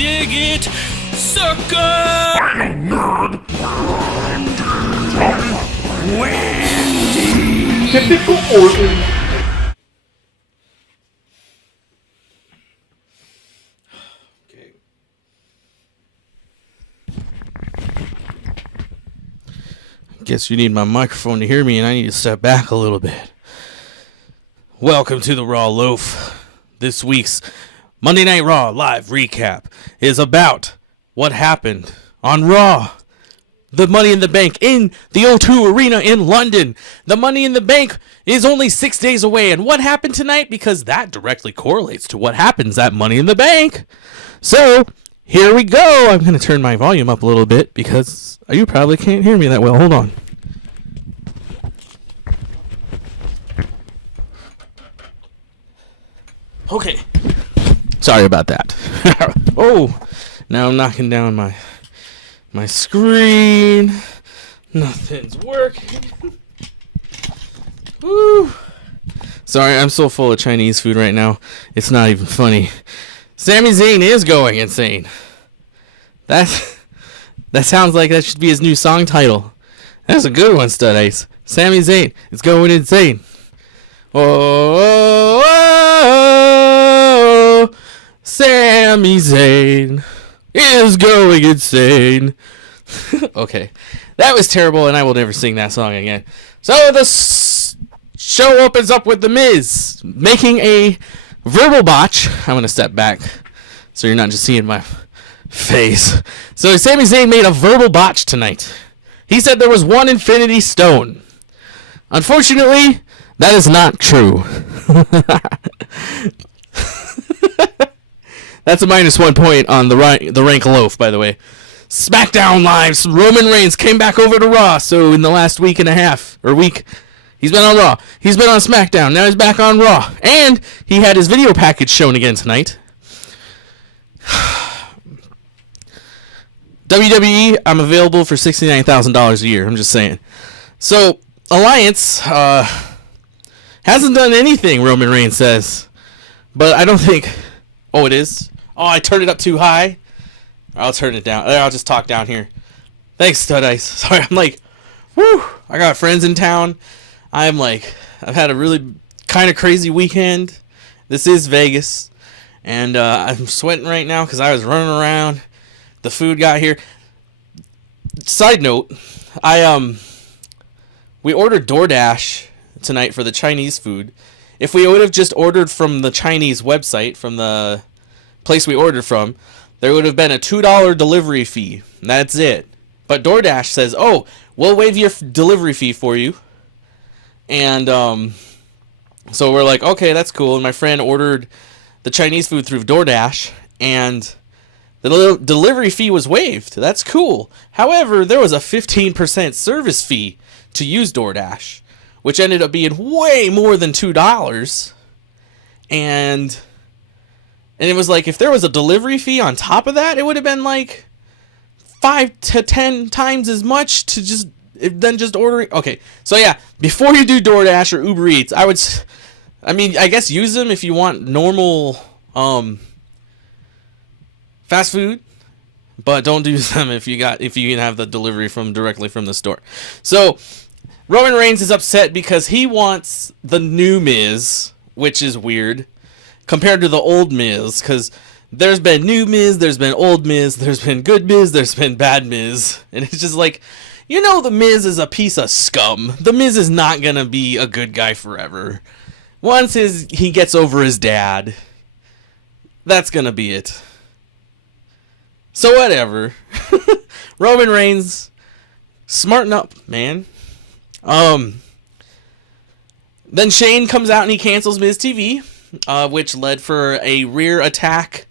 dig it, sucker! Wendy! Typical organ. Okay. Guess you need my microphone to hear me, and I need to step back a little bit. Welcome to the Raw Loaf. This week's Monday Night Raw live recap is about what happened on Raw. The Money in the Bank in the O2 Arena in London. The Money in the Bank is only 6 days away. And what happened tonight? Because that directly correlates to what happens at Money in the Bank. So, here we go. I'm going to turn my volume up a little bit because you probably can't hear me that well. Hold on. Okay. Sorry about that. Oh, now I'm knocking down my screen. Nothing's working. Woo. Sorry, I'm so full of Chinese food right now. It's not even funny. Sami Zayn is going insane. That sounds like that should be his new song title. That's a good one, Stud Ice. Sami Zayn is going insane. Oh, Sami Zayn is going insane. Okay, that was terrible, and I will never sing that song again. So the show opens up with The Miz making a verbal botch. I'm going to step back so you're not just seeing my face. So Sami Zayn made a verbal botch tonight. He said there was one Infinity Stone. Unfortunately, that is not true. That's a -1 point on the rank Loaf, by the way. SmackDown Live, Roman Reigns came back over to Raw. So in the last week and a half, or week, he's been on Raw. He's been on SmackDown. Now he's back on Raw. And he had his video package shown again tonight. WWE, I'm available for $69,000 a year. I'm just saying. So, Alliance hasn't done anything, Roman Reigns says. But I don't think... Oh, it is? Oh, I turned it up too high? I'll turn it down. I'll just talk down here. Thanks, Stud Ice. Sorry, I'm like... Whew! I got friends in town. I've had a really kind of crazy weekend. This is Vegas. And I'm sweating right now because I was running around. The food got here. Side note, we ordered DoorDash tonight for the Chinese food. If we would have just ordered from the Chinese website, from the place we ordered from, there would have been a $2 delivery fee. That's it. But DoorDash says, oh, we'll waive your delivery fee for you. And so we're like, okay, that's cool. And my friend ordered the Chinese food through DoorDash, and the delivery fee was waived. That's cool. However, there was a 15% service fee to use DoorDash, which ended up being way more than $2. And it was like, if there was a delivery fee on top of that, it would have been like 5 to 10 times as much to just ordering. Okay, so yeah, before you do DoorDash or Uber Eats, I guess use them if you want normal fast food, but don't use them if you can have the delivery directly from the store. So Roman Reigns is upset because he wants the new Miz, which is weird compared to the old Miz, because there's been new Miz, there's been old Miz, there's been good Miz, there's been bad Miz, and it's just like, the Miz is a piece of scum. The Miz is not gonna be a good guy forever. Once he gets over his dad, that's gonna be it. So whatever. Roman Reigns, smarten up, man. Then Shane comes out and he cancels Miz TV, which led for a rear attack,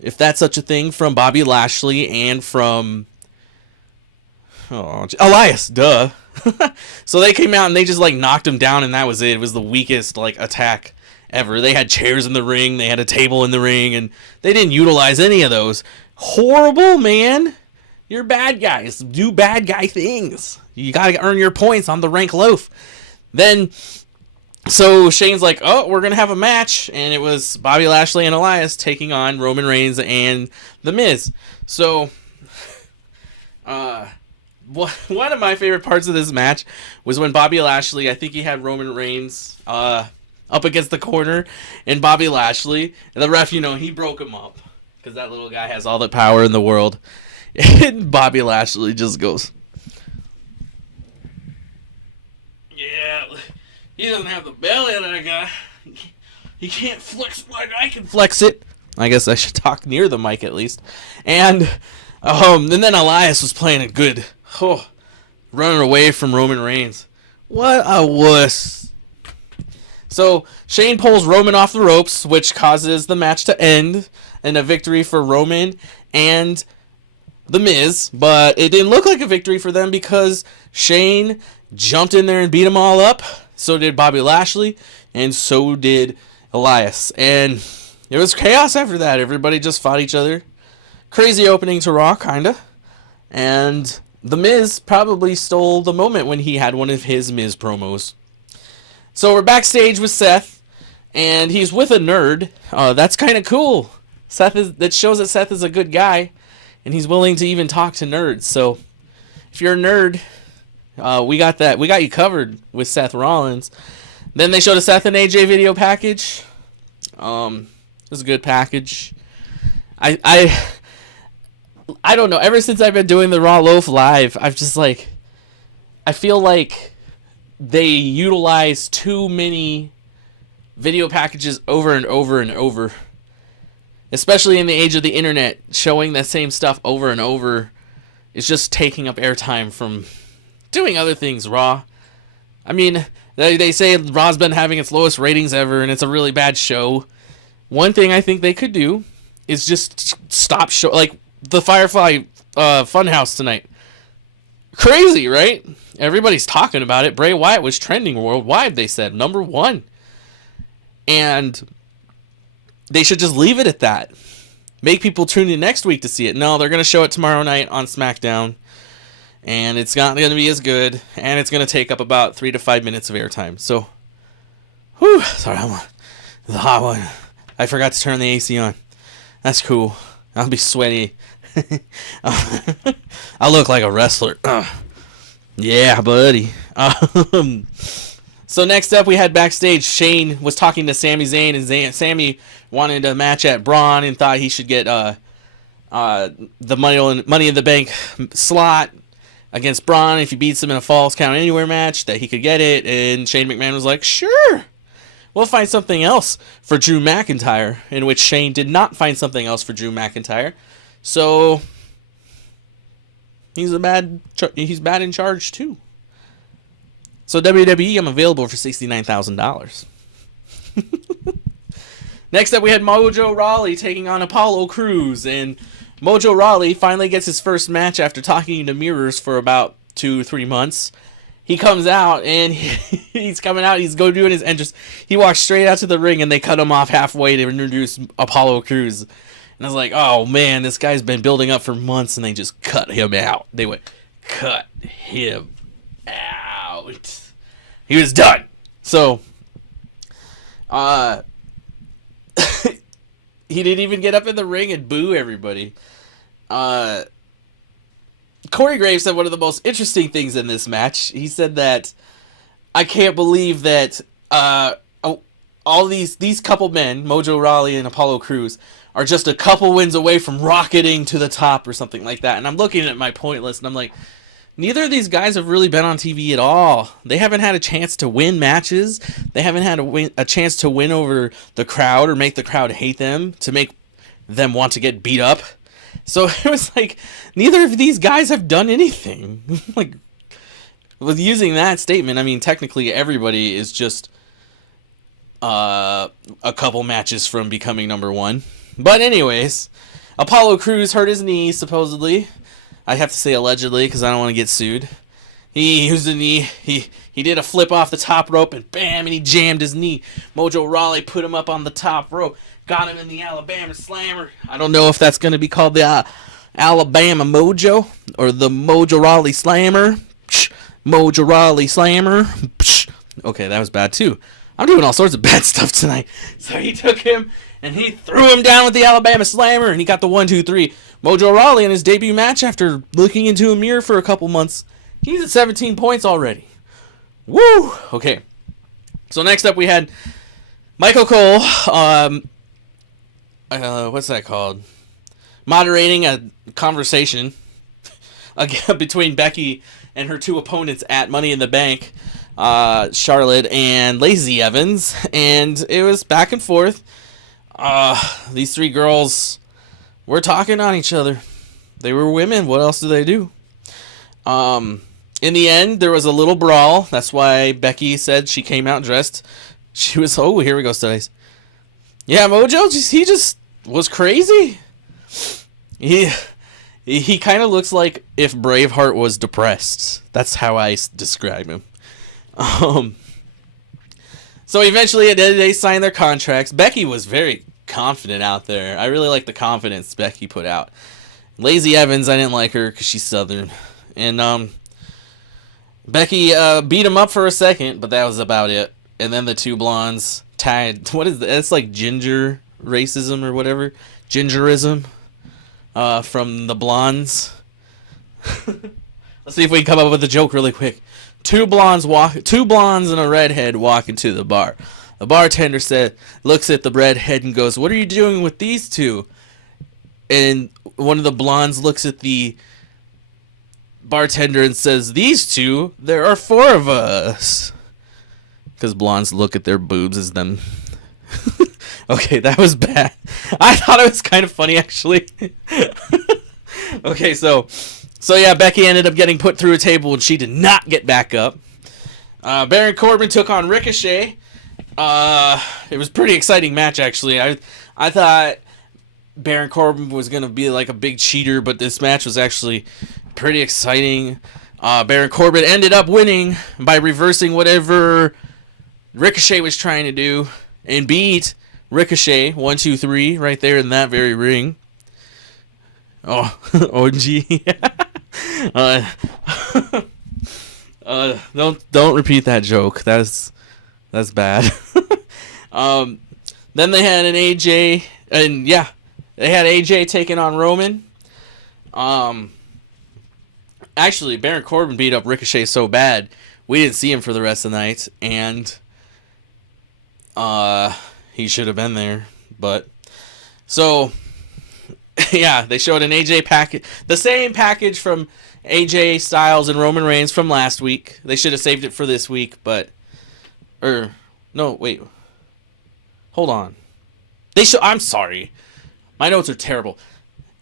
if that's such a thing, from Bobby Lashley and from Elias, duh. So they came out and they just knocked him down, and that was it. It was the weakest attack ever. They had chairs in the ring, they had a table in the ring, and they didn't utilize any of those. Horrible, man. You're bad guys. Do bad guy things. You gotta earn your points on the rank Loaf. Then So Shane's like, oh, we're going to have a match. And it was Bobby Lashley and Elias taking on Roman Reigns and The Miz. So, one of my favorite parts of this match was when Bobby Lashley, I think he had Roman Reigns up against the corner. And Bobby Lashley, the ref, he broke him up. Because that little guy has all the power in the world. And Bobby Lashley just goes, yeah, he doesn't have the belly of that guy. He can't flex it like I can flex it. I guess I should talk near the mic at least. And then Elias was playing a good, running away from Roman Reigns. What a wuss. So Shane pulls Roman off the ropes, which causes the match to end and a victory for Roman and The Miz. But it didn't look like a victory for them because Shane jumped in there and beat them all up. So did Bobby Lashley, and so did Elias. And it was chaos after that. Everybody just fought each other. Crazy opening to Raw, kinda. And The Miz probably stole the moment when he had one of his Miz promos. So we're backstage with Seth, and he's with a nerd. That's kind of cool. That shows that Seth is a good guy, and he's willing to even talk to nerds. So if you're a nerd, we got that. We got you covered with Seth Rollins. Then they showed a Seth and AJ video package. It was a good package. I don't know. Ever since I've been doing the Raw Loaf live, I've just like, I feel like they utilize too many video packages over and over and over. Especially in the age of the internet, showing that same stuff over and over is just taking up airtime from doing other things. Raw, I mean, they say Raw's been having its lowest ratings ever, and it's a really bad show. One thing I think they could do is just stop show, like the Firefly Funhouse tonight. Crazy, right? Everybody's talking about it. Bray Wyatt was trending worldwide, they said, #1. And they should just leave it at that. Make people tune in next week to see it. No, they're going to show it tomorrow night on SmackDown. And it's not going to be as good. And it's going to take up about 3 to 5 minutes of airtime. So, sorry, I'm the hot one. I forgot to turn the AC on. That's cool. I'll be sweaty. I look like a wrestler. Yeah, buddy. So next up, we had backstage. Shane was talking to Sami Zayn, and Sami wanted a match at Braun and thought he should get the Money in the Bank slot against Braun. If he beats him in a Falls Count Anywhere match, that he could get it. And Shane McMahon was like, sure, we'll find something else for Drew McIntyre, in which Shane did not find something else for Drew McIntyre. So he's bad in charge too. So WWE, I'm available for $69,000. Next up, we had Mojo Rawley taking on Apollo Crews, and Mojo Rawley finally gets his first match after talking to mirrors for about 2-3 months. He comes out, and he's going doing his entrance. He walks straight out to the ring, and they cut him off halfway to introduce Apollo Crews. And I was like, oh man, this guy's been building up for months, and they just cut him out. They went, cut him out. He was done. So, he didn't even get up in the ring and boo everybody. Corey Graves said one of the most interesting things in this match. He said that, I can't believe that all these couple men, Mojo Rawley and Apollo Crews, are just a couple wins away from rocketing to the top or something like that. And I'm looking at my point list, and I'm like, neither of these guys have really been on TV at all. They haven't had a chance to win matches. They haven't had a chance to win over the crowd or make the crowd hate them, to make them want to get beat up. So it was like, neither of these guys have done anything. Like, with using that statement, I mean, technically everybody is just a couple matches from becoming #1. But anyways, Apollo Crews hurt his knee, supposedly. I have to say allegedly, because I don't want to get sued. He used a knee. He did a flip off the top rope, and bam, and he jammed his knee. Mojo Rawley put him up on the top rope, got him in the Alabama Slammer. I don't know if that's going to be called the Alabama Mojo or the Mojo Rawley Slammer. Mojo Rawley Slammer. Okay, that was bad too. I'm doing all sorts of bad stuff tonight. So he took him and he threw him down with the Alabama Slammer, and he got the 1-2-3. Mojo Rawley in his debut match after looking into a mirror for a couple months, he's at 17 points already. Woo! Okay. So next up we had Michael Cole, what's that called? Moderating a conversation again between Becky and her two opponents at Money in the Bank, Charlotte and Lacey Evans, and it was back and forth. These three girls were talking on each other. They were women. What else do they do? In the end, there was a little brawl. That's why Becky said she came out dressed. She was, oh, here we go, studies. Yeah, Mojo, he just was crazy. He kind of looks like if Braveheart was depressed. That's how I describe him. So eventually they signed their contracts. Becky was very confident out there. I really like the confidence Becky put out. Lacey Evans, I didn't like her because she's Southern. And Becky beat him up for a second, but that was about it. And then the two blondes tied. What is that? It's like ginger racism or whatever. Gingerism from the blondes. Let's see if we can come up with a joke really quick. Two blondes and a redhead walk into the bar. The bartender looks at the redhead and goes, "What are you doing with these two?" And one of the blondes looks at the bartender and says, "These two? There are four of us." Because blondes look at their boobs as them. Okay, that was bad. I thought it was kind of funny, actually. Okay, so yeah, Becky ended up getting put through a table and she did not get back up. Baron Corbin took on Ricochet. It was a pretty exciting match, actually. I thought Baron Corbin was going to be like a big cheater, but this match was actually pretty exciting. Baron Corbin ended up winning by reversing whatever Ricochet was trying to do and beat Ricochet 1-2-3 right there in that very ring. Oh, OG. Don't repeat that joke. That's bad. Then they had an AJ, and yeah, they had AJ taking on Roman. Actually, Baron Corbin beat up Ricochet so bad we didn't see him for the rest of the night, and he should have been there. But so yeah, they showed an AJ package, the same package from AJ Styles and Roman Reigns from last week. They should have saved it for this week, but no, wait. Hold on. I'm sorry. My notes are terrible.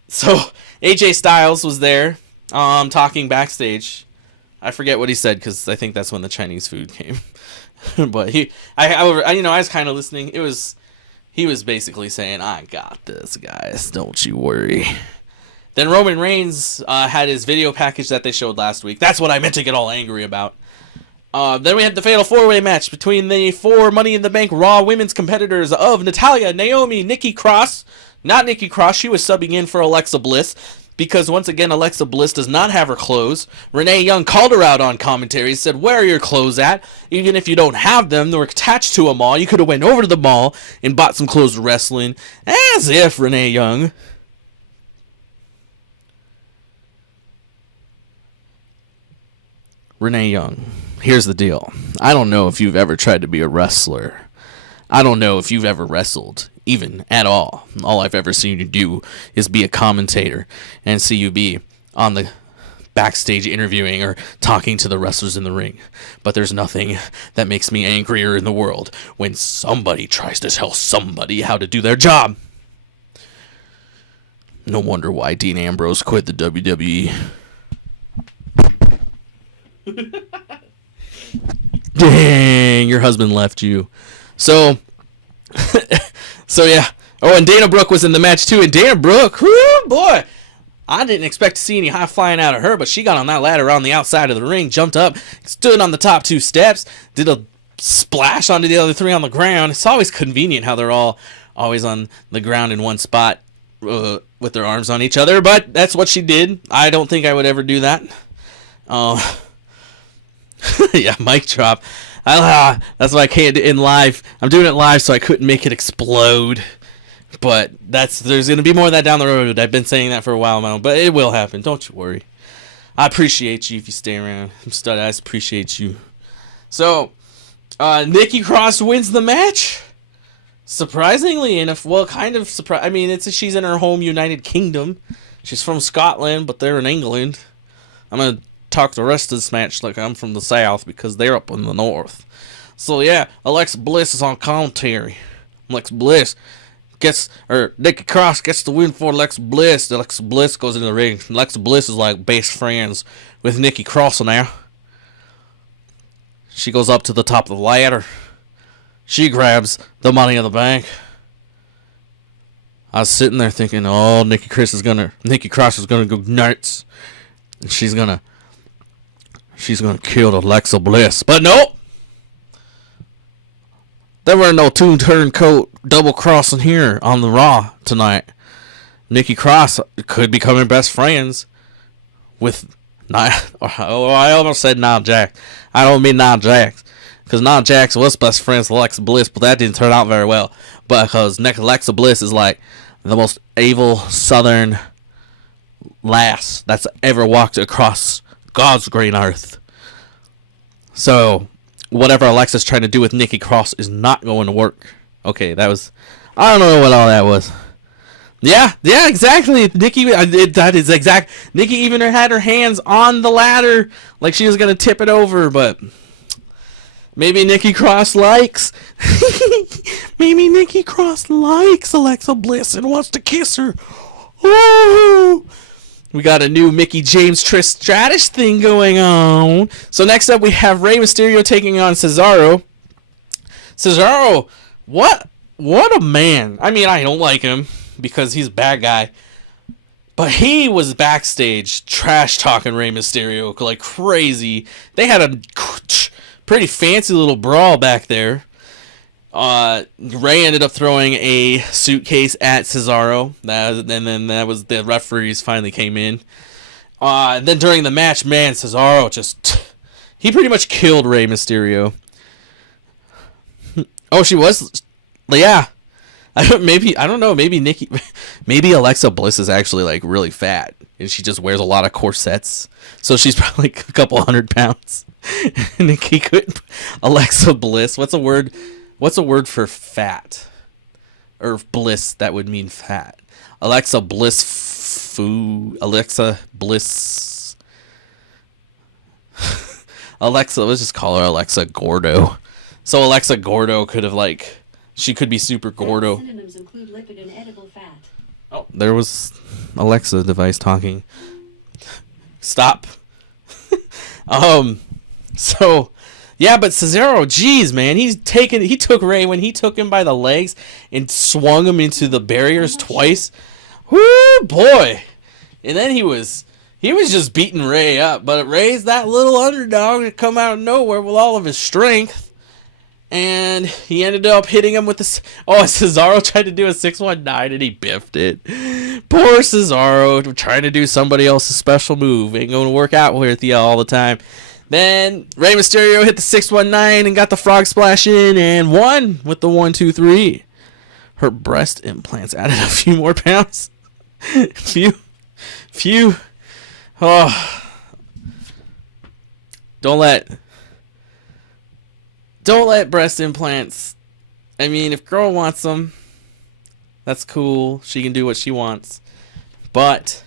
So AJ Styles was there, talking backstage. I forget what he said because I think that's when the Chinese food came. But I was kind of listening. He was basically saying, "I got this, guys. Don't you worry." Then Roman Reigns had his video package that they showed last week. That's what I meant to get all angry about. Then we had the Fatal 4-Way match between the 4 Money in the Bank Raw women's competitors of Natalya, Naomi, Nikki Cross. Not Nikki Cross. She was subbing in for Alexa Bliss. Because, once again, Alexa Bliss does not have her clothes. Renee Young called her out on commentary. Said, "Where are your clothes at? Even if you don't have them, they're attached to a mall. You could have went over to the mall and bought some clothes to wrestling." As if, Renee Young. Renee Young, here's the deal. I don't know if you've ever tried to be a wrestler. I don't know if you've ever wrestled, even at all. All I've ever seen you do is be a commentator and see you be on the backstage interviewing or talking to the wrestlers in the ring. But there's nothing that makes me angrier in the world when somebody tries to tell somebody how to do their job. No wonder why Dean Ambrose quit the WWE. Dang, your husband left you. So yeah. Oh, and Dana Brooke was in the match too. And Dana Brooke, whoo, boy, I didn't expect to see any high flying out of her, but she got on that ladder on the outside of the ring, jumped up, stood on the top 2 steps, did a splash onto the other 3 on the ground. It's always convenient how they're all always on the ground in one spot with their arms on each other, but that's what she did. I don't think I would ever do that. Yeah, mic drop. That's why I can't do it in live. I'm doing it live, so I couldn't make it explode. But there's going to be more of that down the road. I've been saying that for a while now, but it will happen. Don't you worry. I appreciate you if you stay around. I appreciate you. So, Nikki Cross wins the match. Surprisingly, kind of surprise. I mean, she's in her home United Kingdom. She's from Scotland, but they're in England. I'm gonna talk the rest of this match like I'm from the South because they're up in the North. So yeah, Alexa Bliss is on commentary. Alexa Bliss Nikki Cross gets the win for Alexa Bliss. Alexa Bliss goes into the ring. Alexa Bliss is like best friends with Nikki Cross now. She goes up to the top of the ladder. She grabs the Money in the Bank. I was sitting there thinking, oh, Nikki Cross is gonna go nuts, and she's gonna kill Alexa Bliss. But nope, there were no turncoat double crossing here on the Raw tonight. Nikki Cross could be becoming best friends with I almost said Nia Jax. I don't mean Nia Jax. Because Nia Jax was best friends with Alexa Bliss, but that didn't turn out very well. But because Alexa Bliss is like the most evil southern lass that's ever walked across God's green earth. So, whatever Alexa's trying to do with Nikki Cross is not going to work. Okay, I don't know what all that was. Yeah, exactly. Nikki even had her hands on the ladder like she was going to tip it over, but maybe Nikki Cross likes Alexa Bliss and wants to kiss her. Woo! We got a new Mickie James Trish Stratus thing going on. So next up we have Rey Mysterio taking on Cesaro. Cesaro, what a man. I mean, I don't like him because he's a bad guy. But he was backstage trash talking Rey Mysterio like crazy. They had a pretty fancy little brawl back there. Rey ended up throwing a suitcase at Cesaro, and then that was the referees finally came in. Then during the match, man, Cesaro he pretty much killed Rey Mysterio. Oh, she was, yeah. I don't know. Maybe Alexa Bliss is actually like really fat, and she just wears a lot of corsets, so she's probably like a couple 100 pounds. Nikki couldn't. Alexa Bliss. What's a word for fat? Or bliss that would mean fat. Alexa Bliss Alexa Bliss. Alexa, let's just call her Alexa Gordo. So Alexa Gordo could have she could be super Gordo. Synonyms include lipid and edible fat. Oh, there was Alexa device talking. Stop. So, yeah, but Cesaro, geez, man, he took Rey when he took him by the legs and swung him into the barriers twice. Whoo, boy. And then he was just beating Rey up, but Rey's that little underdog that come out of nowhere with all of his strength. And he ended up hitting him with this. Oh, Cesaro tried to do a 619 and he biffed it. Poor Cesaro trying to do somebody else's special move. Ain't going to work out with you all the time. Then Rey Mysterio hit the 619 and got the frog splash in and won with the 1-2-3. Her breast implants added a few more pounds. Few. Oh. Don't let breast implants. I mean, if girl wants them, that's cool. She can do what she wants. But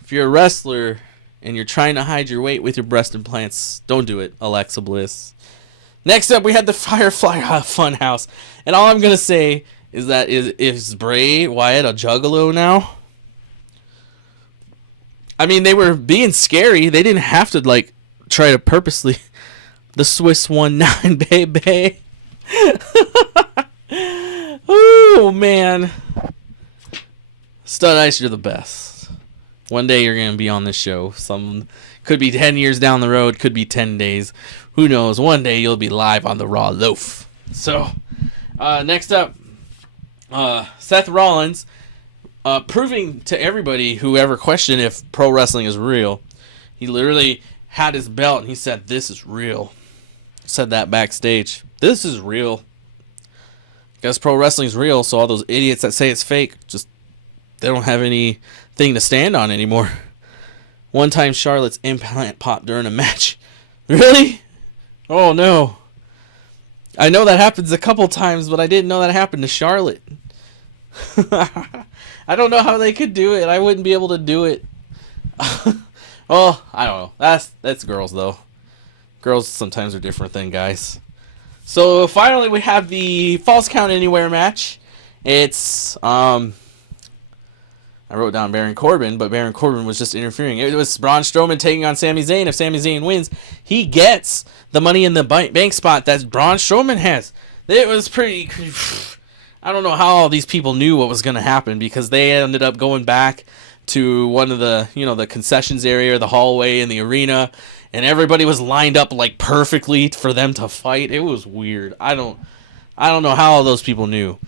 if you're a wrestler and you're trying to hide your weight with your breast implants, don't do it, Alexa Bliss. Next up, we had the Firefly Funhouse. And all I'm going to say is that is Bray Wyatt a juggalo now? I mean, they were being scary. They didn't have to, try to purposely... The Swiss 19, baby. Oh, man. Stud Ice, you're the best. One day you're going to be on this show. Could be 10 years down the road. Could be 10 days. Who knows? One day you'll be live on the Raw Loaf. So, next up, Seth Rollins, proving to everybody who ever questioned if pro wrestling is real. He literally had his belt, and he said, "This is real." Said that backstage. This is real. Because pro wrestling's real, so all those idiots that say it's fake, just, they don't have anything to stand on anymore. One time Charlotte's implant popped during a match. Really? Oh no. I know that happens a couple times, but I didn't know that happened to Charlotte. I don't know how they could do it. I wouldn't be able to do it. Well, I don't know. That's girls though. Girls sometimes are different than guys. So finally we have the Falls Count Anywhere match. It's I wrote down Baron Corbin, but Baron Corbin was just interfering. It was Braun Strowman taking on Sami Zayn. If Sami Zayn wins, he gets the Money in the Bank spot that Braun Strowman has. It was pretty... I don't know how all these people knew what was going to happen, because they ended up going back to one of the, the concessions area, the hallway in the arena, and everybody was lined up like perfectly for them to fight. It was weird. I don't know how all those people knew.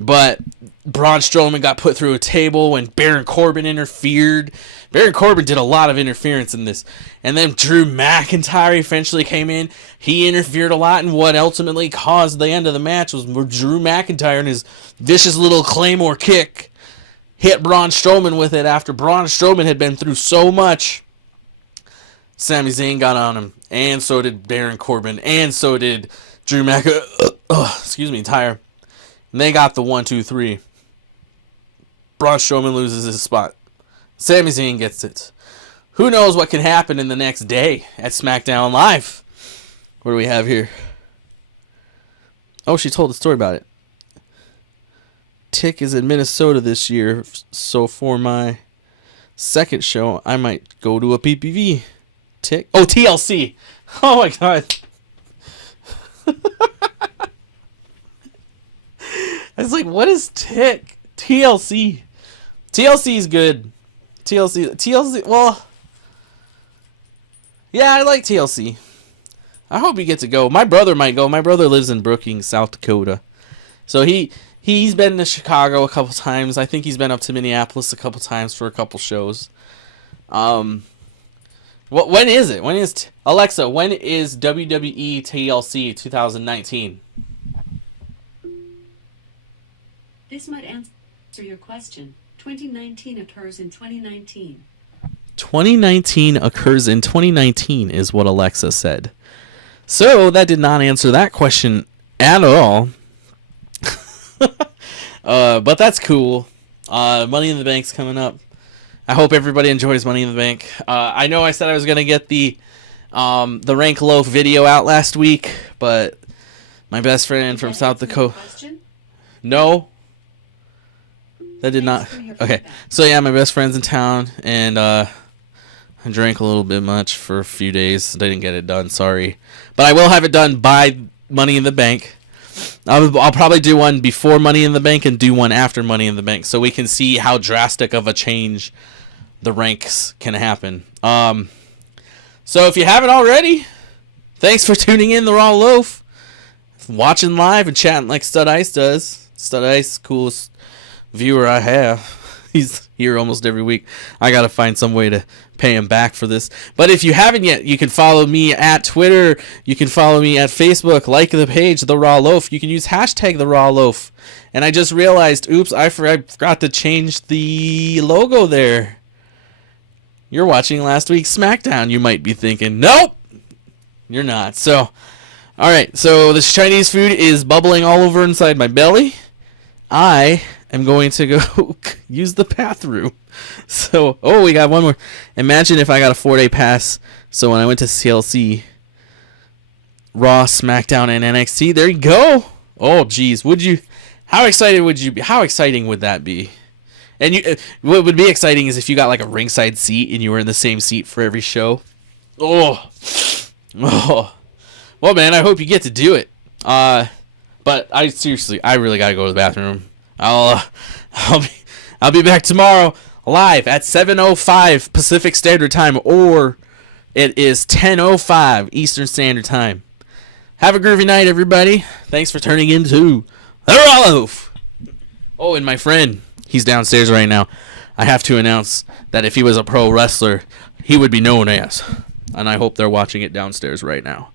But Braun Strowman got put through a table when Baron Corbin interfered. Baron Corbin did a lot of interference in this. And then Drew McIntyre eventually came in. He interfered a lot, and what ultimately caused the end of the match was Drew McIntyre and his vicious little Claymore kick hit Braun Strowman with it after Braun Strowman had been through so much. Sami Zayn got on him, and so did Baron Corbin, and so did Drew McIntyre. And they got the 1, 2, 3. Braun Strowman loses his spot. Sami Zayn gets it. Who knows what can happen in the next day at SmackDown Live? What do we have here? Oh, she told a story about it. Tick is in Minnesota this year, so for my second show, I might go to a PPV. Tick? Oh, TLC. Oh my god. I was like, what is Tick? TLC. TLC is good. TLC, well, yeah, I like TLC. I hope you get to go. My brother might go. My brother lives in Brookings, South Dakota. So he's been to Chicago a couple times. I think he's been up to Minneapolis a couple times for a couple shows. When is it? Alexa, when is WWE TLC 2019? This might answer your question. 2019 occurs in 2019. 2019 occurs in 2019 is what Alexa said. So that did not answer that question at all. But that's cool. Money in the Bank's coming up. I hope everybody enjoys Money in the Bank. I know I said I was going to get the Rank Loaf video out last week, but my best friend from South Dakota... No. That did not... Okay. So yeah, my best friend's in town, and I drank a little bit much for a few days. I didn't get it done, sorry. But I will have it done by Money in the Bank. I'll probably do one before Money in the Bank and do one after Money in the Bank, so we can see how drastic of a change the ranks can happen. So if you haven't already, thanks for tuning in the Raw Loaf. Watching live and chatting like Stud Ice does. Stud Ice, coolest viewer I have. He's here almost every week. I gotta find some way to pay him back for this. But if you haven't yet, you can follow me at Twitter. You can follow me at Facebook. Like the page, The Raw Loaf. You can use hashtag The Raw Loaf. And I just realized, oops, I forgot to change the logo there. You're watching last week's SmackDown, you might be thinking. Nope! You're not. So, alright. So this Chinese food is bubbling all over inside my belly. I am going to go use the bathroom. So, we got one more. Imagine if I got a 4-day pass. So when I went to CLC, Raw, SmackDown, and NXT, there you go. Oh, geez. How excited would you be? How exciting would that be? And what would be exciting is if you got like a ringside seat and you were in the same seat for every show. Oh. Well, man, I hope you get to do it. But I really gotta go to the bathroom. I'll be back tomorrow live at 7:05 Pacific Standard Time, or it is 10:05 Eastern Standard Time. Have a groovy night, everybody. Thanks for turning into the Raw Loaf. Oh, and my friend, he's downstairs right now. I have to announce that if he was a pro wrestler, he would be known as And I hope they're watching it downstairs right now.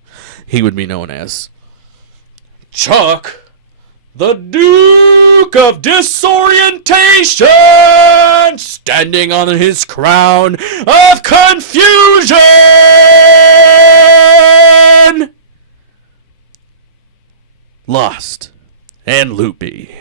He would be known as Chuck, the Duke of Disorientation, standing on his crown of confusion. Lost and loopy.